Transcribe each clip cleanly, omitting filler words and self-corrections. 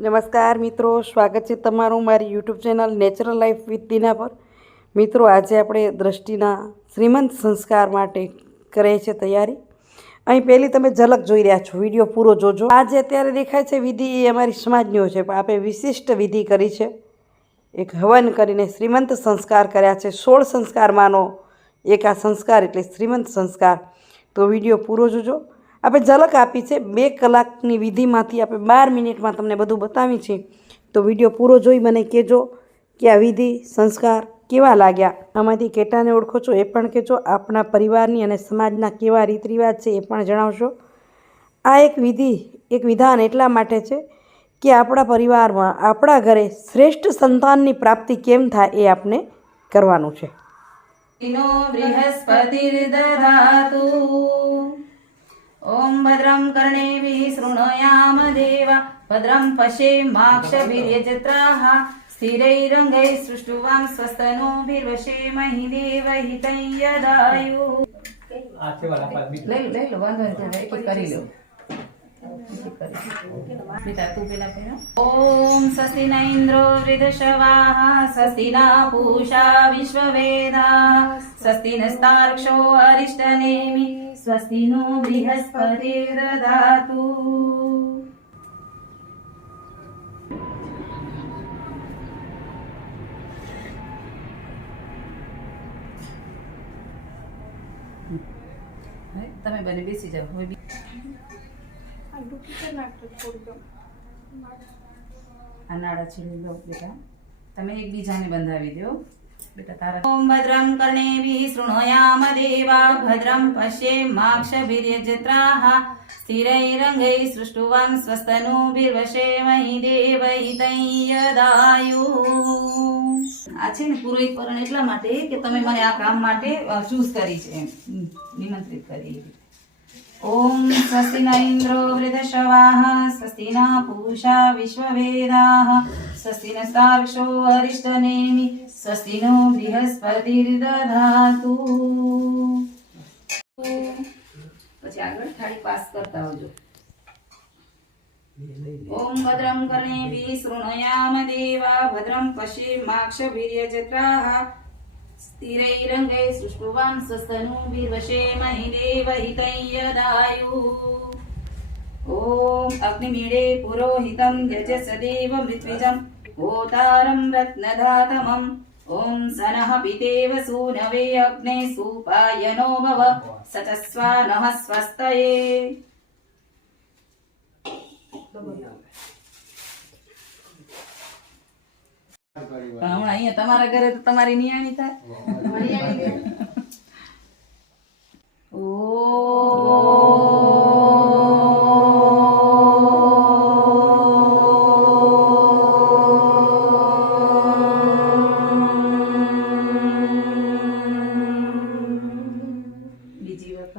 નમસ્કાર મિત્રો, સ્વાગત છે તમારું મારી YouTube channel natural life with Deena પર। મિત્રો, આજે આપણે દ્રષ્ટિના શ્રીમંત સંસ્કાર માટે કરીએ છીએ તૈયારી। અહીં પહેલી તમે ઝલક જોઈ રહ્યા છો, વિડીયો પૂરો જોજો। આજે અત્યારે દેખાય છે વિધિ એ અમારી સમાજની છે, પણ આપણે વિશિષ્ટ વિધિ કરી છે। એક હવન કરીને શ્રીમંત સંસ્કાર કર્યા છે। 16 સંસ્કારમાંનો એક આ સંસ્કાર એટલે શ્રીમંત સંસ્કાર। તો વિડીયો પૂરો જોજો। આપણે ઝલક આપી છે 2 કલાકની વિધિમાંથી આપણે 12 મિનિટમાં તમને બધું બતાવી છે। તો વિડીયો પૂરો જોઈ મને કહેજો કે આ વિધિ સંસ્કાર કેવા લાગ્યા। આમાંથી કેટલાને ઓળખો છો એ પણ કહેજો। આપણા પરિવારની અને સમાજના કેવા રીત રિવાજ છે એ પણ જણાવશો। આ એક વિધિ, એક વિધાન એટલા માટે છે કે આપણા પરિવારમાં, આપણા ઘરે શ્રેષ્ઠ સંતાનની પ્રાપ્તિ કેમ થાય એ આપણે કરવાનું છે। ओम भद्रं कर्णेभिः शृणुयाम देवा भद्रं पश्येमाक्षभिर्यजत्राः स्थिरैरङ्गैः सृष्टुवां स्वस्तनूभिर्वशेमहि देवहितं यदायुः। ले लो वांधो नहीं, एक કરી લો बेटा तू पेला पेला। ओम स्वस्ति न इंद्रो वृद्धश्रवाः स्वस्ति न पूषा विश्ववेदाः स्वस्ति नस्तार्क्ष्यो अरिष्टनेमि स्वस्ति नो बृहस्पतिर्दधातु। તમે બને બેસી જાઓ। હવે આ નાડા છીણી લો બેટા, તમે એકબીજાને બંધાવી દો બેટા તારા। ઓમ ભદ્રં કર્ણેभिः शृणुयाम देवा भद्रं पश्येमाक्षभिर्यजत्राः स्थिरैरङ्गैः सृष्टुवां स्वस्तनूभिर्वशेमहि देवहितं यदायुः। આ છે ને પુરોહિત પરણ એટલા માટે કે તમે મને આ કામ માટે ચૂઝ કરી છે, નિમંત્રિત કરી। ओम स्वस्ति न इंद्रो वृद्धश्रवाः स्वस्ति न पूषा विश्ववेदाः स्वस्ति नस्तार्क्ष्यो अरिष्टनेमि स्वस्ति नो बृहस्पतिर्दधातु। પછી આગળ થાળી પાસ કરતા આવજો। ओम भद्रं कर्णेभिः शृणुयाम देवा भद्रं पश्येमाक्षभिर्यजत्राः स्थिरैरङ्गैः सृष्टुवां स्वस्तनूभिर्वशेमहि देवहितं यदायुः। ओम अग्निमीळे पुरोहितं यजस देवमृत्विजं होतारं रत्नधातमं ओम सनः पितेव सूनवे अग्ने सुपायनो भव सचस्वानः स्वस्तये। હમણાં અહીંયા તમારા ઘરે તો તમારી નિયાણી થાય। બીજી વખત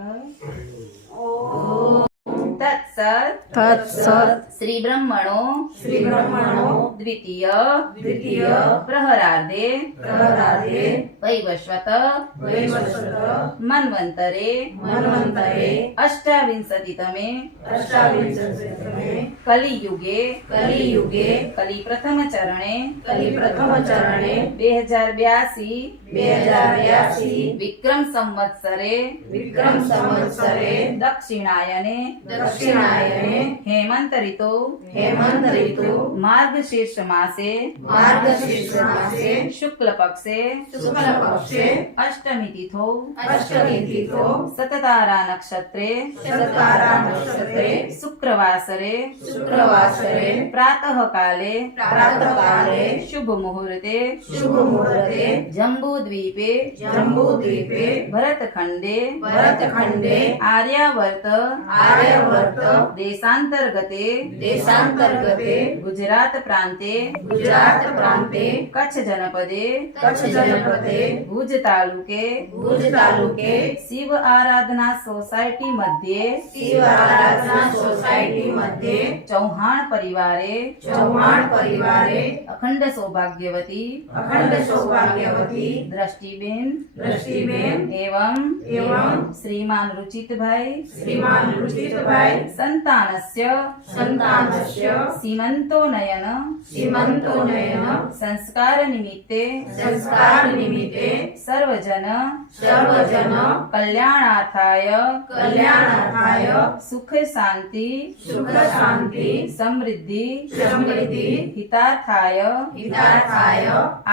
तत्सत् श्री ब्रह्मणो द्वितीय प्रहरार्धे वैवस्वत मन्वन्तरे अष्टाविंशतितमे कलियुगे कलि प्रथम चरणे 2082 विक्रम संवत्सरे दक्षिणायने हेमंत ऋतु मार्गशीर्ष मासे शुक्ल पक्षे अष्टमी तिथौ सततारा नक्षत्रे शुक्रवासरे प्रातः काले शुभ मुहूर्ते जम्बूद्वीपे भरतखंडे आर्यावर्त देशांतर्गते गुजरात प्रांते कच्छ जनपदे भुज तालुके शिव आराधना सोसायटी मध्ये ચૌહાણ પરિવારે અખંડ સૌભાગ્યવતી દ્રષ્ટિબેન એવં શ્રીમાન રુચિતભાઈ સંતાનસ્ય સીમંતો નયન સંસ્કાર નિમિત્તે સર્વજન કલ્યાણાર્થાય સુખ શાંતિ સમૃદ્ધિ હિતાર્થાય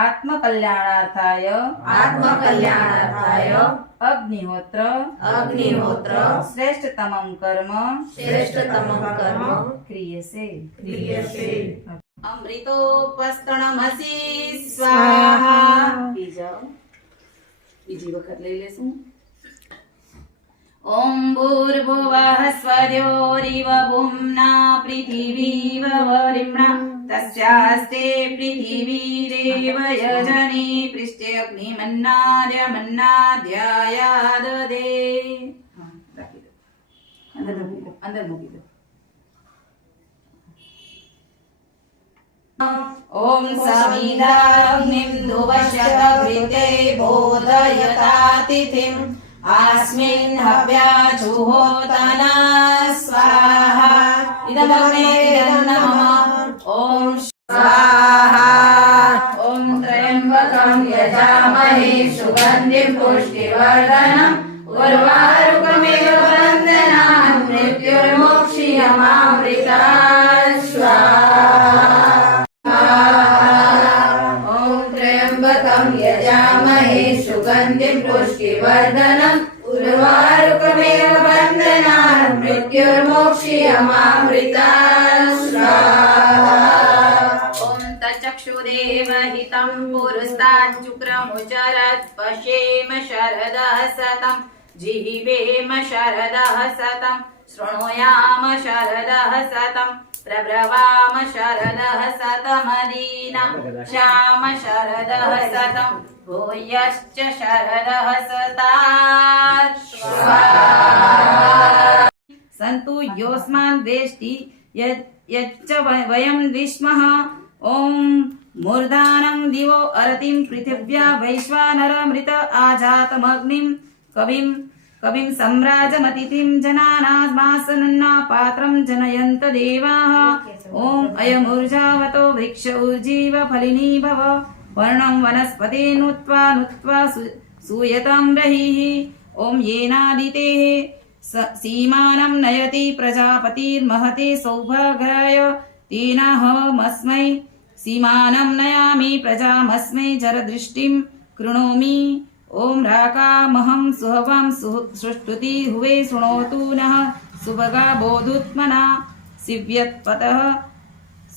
આત્મકલ્યાણાર્થાય અગ્નિહોત્ર શ્રેષ્ઠતમં કર્મ ક્રિયસે અમૃતોપસ્તણમસી સ્વાહા બીજી વખત લઈ લેશું. ઓમ ભૂર્ભુવઃ સ્વર્યોરિવ ભુમ્ના પૃથિવીવ વરિમ્ણા તસ્યાસ્તે પૃથિવીરેવ યજની પૃષ્ઠે અગ્નિમન્નાદ્યમન્નાદ્યાયાદદે. રાખી દો, અંદર મૂકી દો. ઓમ સમિદાગ્નિમ ધુવશતભૃતે બોધયતાતિથિમ આસ્મિન હવ્યા જુહોતના સ્વાહા ઇદમગ્ને નમઃ. ઓમ સ્વાહા. ઓમ ત્રયંબકં યજામહે સુગંધિં પુષ્ટિવર્ધનં ઉર્વારુકમિવ વંદનાન મૃત્યુર્મોક્ષીયમામૃતા સ્વાહા. ઓમ ત્રયંબકં યજામહે સુગંધિં પુષ્ટિવર્ધનં ઉર્વારુકમિવ વંદનાન મૃત્યુર્મોક્ષીયમામૃતા સ્વાહા. ઓમ તચક્ષુદેવ હિतं પુરસ્તાદ શુક્રમુચરત પશ્યેમ શરદઃ સતં જીવેમ શરદઃ સતં શૃણુયામ શરદઃ સતં પ્રબ્રવામ શરદઃ સતમદીના શ્યામ શરદઃ સતં ભૂયશ્ચ શરદઃ સતાत् સ્વાહા. સંતુ યોસ્માન વેષ્ટિ યચ્ચ વયં વિષ્મઃ. ઓમ મૂર્ધાનં દિવો અરતિં પૃથિવ્યા વૈશ્વાનરમૃત આજાતમગ્નિં કવિં સમ્રાજમતિથિં જનાનામાસનન્ના પાત્રં જનયંત દેવાઃ. ઓમ અયમૂર્જાવતો વૃક્ષ ઉર્જીવ ફલિની ભવ વર્ણં વનસ્પતે નુત્વા સૂયतं રહિः. ઓમ યેનાદિતેઃ सीमानं नयति प्रजापतिर्महते सौभागाय तेनाहमस्मै सीमानं नयामि प्रजामस्मै जरदृष्टिं कृणोमि. ॐ राकामहं सुहवां सुष्टुति हुवे शृणोतु नः सुभगा बोधुत्मना सिव्यत्पतः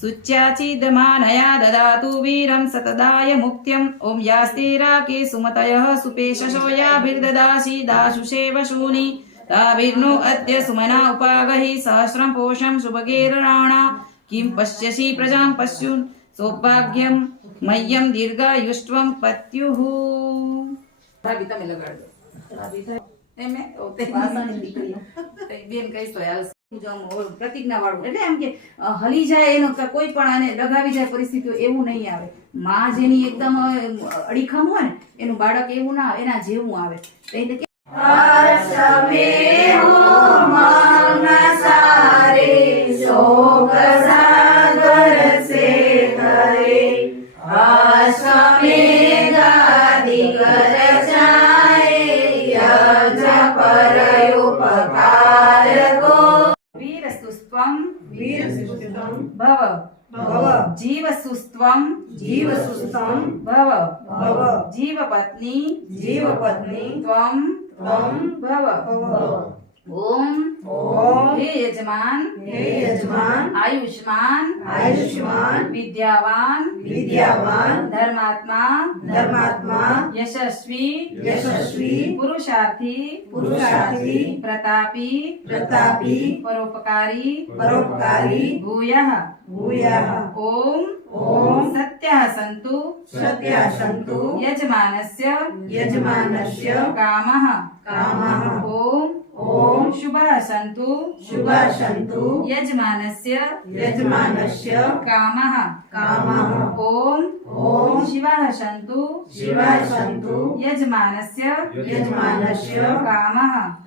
सुच्याचिदमानया ददातु वीरं सतदाय मुक्त्यम्. ॐ यास्ते राके सुमतयः सुपेशशो याभिर्ददासि दाशुषे वशूनि ताभिर्नो अद्य सुमना उपागहि सहस्रं पोषं शुभगेरराणा किं पश्यसि प्रजां पश्युन् सौभाग्यं मह्यं दीर्घायुष्त्वं पत्युः. ભાભી તમે લગાડો. એમે ઓતે વાસાની દીકરી બેન કહીશ તો હાલ પ્રતિજ્ઞા વાળું એટલે એમ કે હલી જાય એનો કોઈ પણ આને લગાવી જાય પરિસ્થિતિઓ એવું નહીં આવે. માં જેની એકદમ અડીખમ હોય ને એનું બાળક એવું ના આવે, એના જેવું આવે. ભવ જીવસુસ્ત્વં ભવ જીવપત્ની ત્વં ભવ. ઓમ હે યજમાન આયુષ્માન વિદ્યાવાન ધર્માત્મા યશસ્વી પુરુષાર્થી પ્રતાપી પરોપકારી ભૂયઃ ભૂયાઃ ઓમ ઓમ સત્યઃ સંતુ સત્યઃ સંતુ યજમાનસ્ય યજમાનસ્ય કામઃ કામઃ ઓમ ઓમ શુભઃ સંતુ શુભઃ સંતુ યજમાનસ્ય યજમાનસ્ય કામઃ કામઃ ઓમ ઓમ શિવઃ સંતુ શિવઃ સંતુ યજમાનસ્ય યજમાનસ્ય કામઃ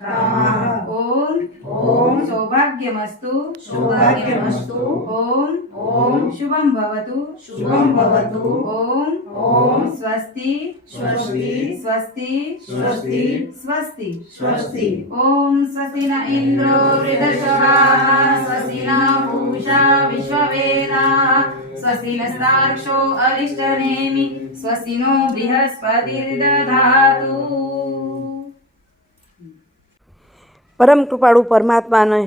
કામઃ ઓમ ઓમ સૌભાગ્યમસ્તુ સૌભાગ્યમસ્તુ ઓમ ઓમ શુભં ભવતુ શુભં ભવતુ ઓમ ઓમ સ્વસ્તિ સ્વસ્તિ સ્વસ્તિ સ્વસ્તિ સ્વસ્તિ સ્વસ્તિ ઓમ સ્વસ્તિ ન ઇન્દ્રો વૃધશ્રવાः સ્વસ્તિ ન પૂષા વિશ્વવેદાः સ્વસ્તિ નસ્તાર્ક્ષો અરિષ્ટનેમિ સ્વસ્તિ નો બૃહસ્પતિર્દધાતુ. પરમ કૃપાળુ પરમાત્માને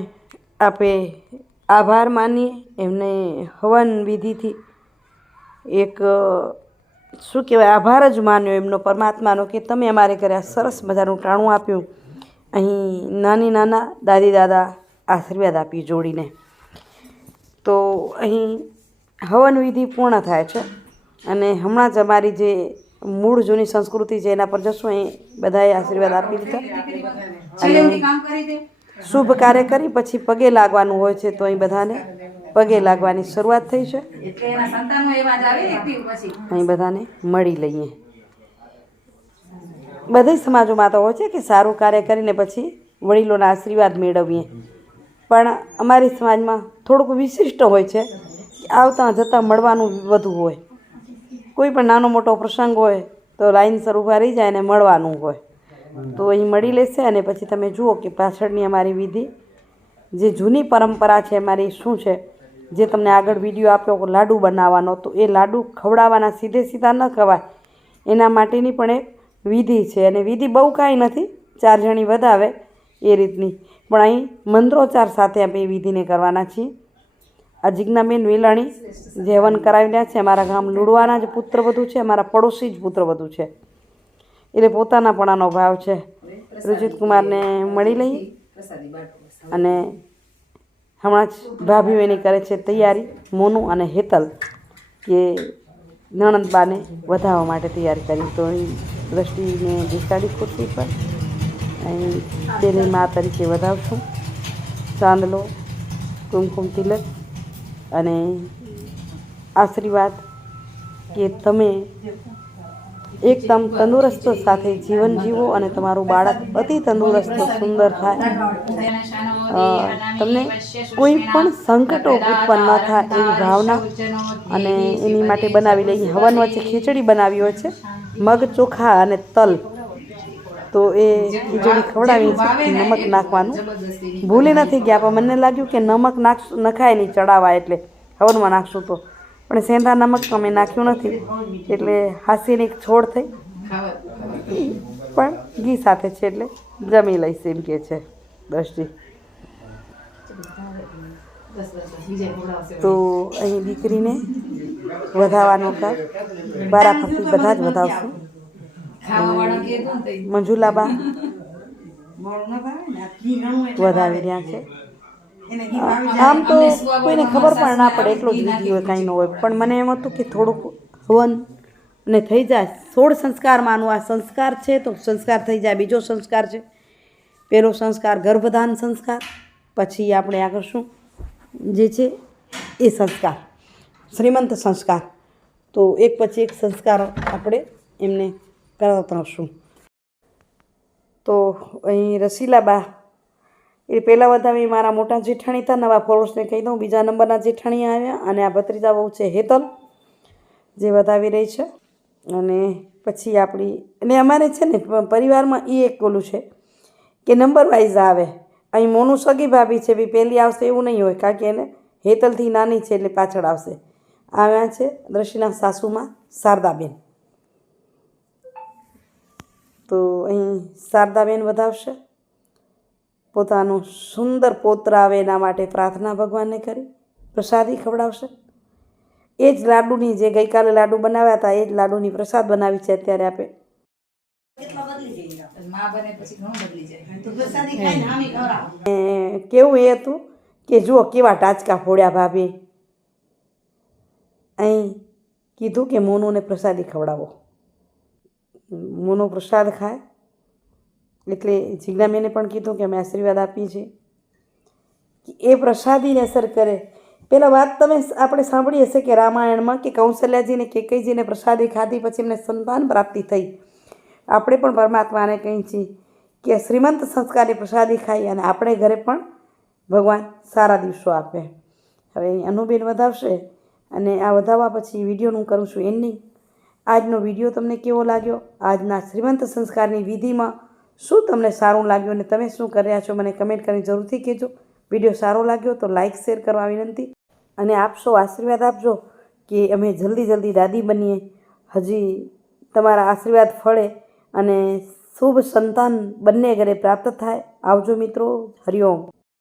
આપે આભાર માનીએ. એમને હવન વિધિથી એક શું કહેવાય આભાર જ માન્યો એમનો પરમાત્માનો કે તમે અમારે ઘરે આ સરસ મજાનું ટાણું આપ્યું. અહીં નાની નાના દાદી દાદા આશીર્વાદ આપી જોડીને. તો અહીં હવન વિધિ પૂર્ણ થાય છે અને હમણાં જ અમારી જે મૂળ જૂની સંસ્કૃતિ છે એના પર જશું. અહીં બધાએ આશીર્વાદ આપી દીધા છેલ્લેથી કામ કરી દે. શુભ કાર્ય કરી પછી પગે લાગવાનું હોય છે. તો અહીં બધાને પગે લાગવાની શરૂઆત થઈ છે. એટલે એના સંતાનો એવા જ આવે એક દી પછી. અહીં બધાને મળી લઈએ. બધી સમાજોમાં તો હોય છે કે સારું કાર્ય કરીને પછી વડીલોના આશીર્વાદ મેળવીએ, પણ અમારી સમાજમાં થોડુંક વિશિષ્ટ હોય છે કે આવતા જતાં મળવાનું વધુ હોય. કોઈ પણ નાનો મોટો પ્રસંગ હોય તો લાઈનસર ઊભા રહી જાય અને મળવાનું હોય. તો અહીં મળી લેશે અને પછી તમે જુઓ કે પાછળની અમારી વિધિ જે જૂની પરંપરા છે અમારી શું છે. જે તમને આગળ વિડીયો આપ્યો લાડુ બનાવવાનો, તો એ લાડુ ખવડાવવાના સીધે સીધા ન ખવાય એના માટેની પણ એક વિધિ છે. અને વિધિ બહુ કાંઈ નથી, 4 જણી વધાવે એ રીતની, પણ અહીં મંત્રોચ્ચાર સાથે આપણે એ વિધિને કરવાના છીએ. આ જિજ્ઞાબેન વેલાણી જે હવન કરાવી રહ્યા છે અમારા ગામ લુડવાના જ પુત્રવધુ છે, અમારા પડોશી જ પુત્રવધુ છે, એટલે પોતાનાપણાનો ભાવ છે. રુચિત કુમારને મળી લઈએ અને હમણાં જ ભાભીઓ એની કરે છે તૈયારી. મોનું અને હેતલ કે નણંદબાને વધાવવા માટે તૈયારી કરી. તો અહીં દ્રષ્ટિને બેસાડી ખુરશી પર અહીં તેની મા તરીકે વધાવશું. ચાંદલો, કુમકુમ તિલક અને આશીર્વાદ કે તમે એકદમ તંદુરસ્ત સાથે જીવન જીવો અને તમારું બાળક અતિ તંદુરસ્ત સુંદર થાય. તમને કોઈ પણ સંકટો ઉત્પન્ન ન થાય એવી ભાવના અને એની માટે બનાવી લઈએ. હવન વચ્ચે ખીચડી બનાવી હોય છે, મગ ચોખા અને તલ. તો એ ખીચડી ખવડાવી છે, નમક નાખવાનું ભૂલી નથી ગયા, પણ મને લાગ્યું કે નમક નખાય નહીં ચડાવવા, એટલે હવનમાં નાખશું તો, પણ સેંધા નમક અમે નાખ્યું નથી એટલે હાસ્યની એક છોડ થઈ, પણ ઘી સાથે છે એટલે જમી લઈશ એમ કે છે દ્રષ્ટિ. તો અહીં દીકરીને વધાવવાનો કામ બારાફરતી બધા જ વધાવશું. મંજુલાબા વધાવી રહ્યા છે. આમ તો કોઈને ખબર પણ ના પડે, એટલો જ વિધિ હોય, કાંઈ ન હોય, પણ મને એમ હતું કે થોડુંક હવન ને થઈ જાય. 16 સંસ્કારમાંનું આ સંસ્કાર છે તો સંસ્કાર થઈ જાય. બીજો સંસ્કાર છે, પહેલો સંસ્કાર ગર્ભધાન સંસ્કાર, પછી આપણે આગળ શું જે છે એ સંસ્કાર શ્રીમંત સંસ્કાર. તો એક પછી એક સંસ્કાર આપણે એમને કરાવતા હશું. તો અહીં રસીલાબા એ પહેલાં વધાવી મારા મોટા જેઠાણી હતા, નવા પડોશને કહી દઉં, બીજા નંબરના જેઠાણી આવ્યા, અને આ ભત્રીજા બહુ છે હેતલ જે વધાવી રહી છે. અને પછી આપણી અને અમારે છે ને પરિવારમાં એ એક ઓલું છે કે નંબર વાઇઝ આવે. અહીં મોનું સગી ભાભી છે, બી પહેલી આવશે એવું નહીં હોય, કારણ કે એને હેતલથી નાની છે એટલે પાછળ આવશે. આવ્યા છે દ્રષ્ટિના સાસુમાં શારદાબેન. તો અહીં શારદાબેન વધાવશે. પોતાનું સુંદર પૌત્ર આવે એના માટે પ્રાર્થના ભગવાનને કરી પ્રસાદી ખવડાવશે. એ જ લાડુની જે ગઈકાલે લાડુ બનાવ્યા હતા એ જ લાડુની પ્રસાદ બનાવી છે અત્યારે આપણે. કેવું એ હતું કે જુઓ કેવા ટાચકા ફોડ્યા ભાભી, કીધું કે મોનુને પ્રસાદી ખવડાવો. મોનો પ્રસાદ ખાય એટલે જિજ્ઞાબેને પણ કીધું કે અમે આશીર્વાદ આપીએ છીએ કે એ પ્રસાદીને અસર કરે. પેલા વાત આપણે સાંભળી હશે કે રામાયણમાં કે કૌશલ્યાજીને કેકઈજીને પ્રસાદી ખાધી પછી એમને સંતાન પ્રાપ્તિ થઈ. આપણે પણ પરમાત્માને કહીએ છીએ કે શ્રીમંત સંસ્કારની પ્રસાદી ખાઈ અને આપણે ઘરે પણ ભગવાન સારા દિવસો આપે. હવે અનુબેન વધાવશે અને આ વધાવવા પછી વિડીયોનું કરું છું એન્ડિંગ. આજનો વિડીયો તમને કેવો લાગ્યો? આજના શ્રીમંત સંસ્કારની વિધિમાં શું તમને સારું લાગ્યું અને તમે શું કર્યા છો મને કમેન્ટ કરીને જરૂરથી કહેજો. વિડીયો સારો લાગ્યો તો લાઇક શેર કરવા વિનંતી અને આપશો આશીર્વાદ આપજો કે અમે જલ્દી દાદી બનીએ, હજી તમારા આશીર્વાદ ફળે અને શુભ સંતાન બંને ઘરે પ્રાપ્ત થાય. આવજો મિત્રો. હરિઓમ.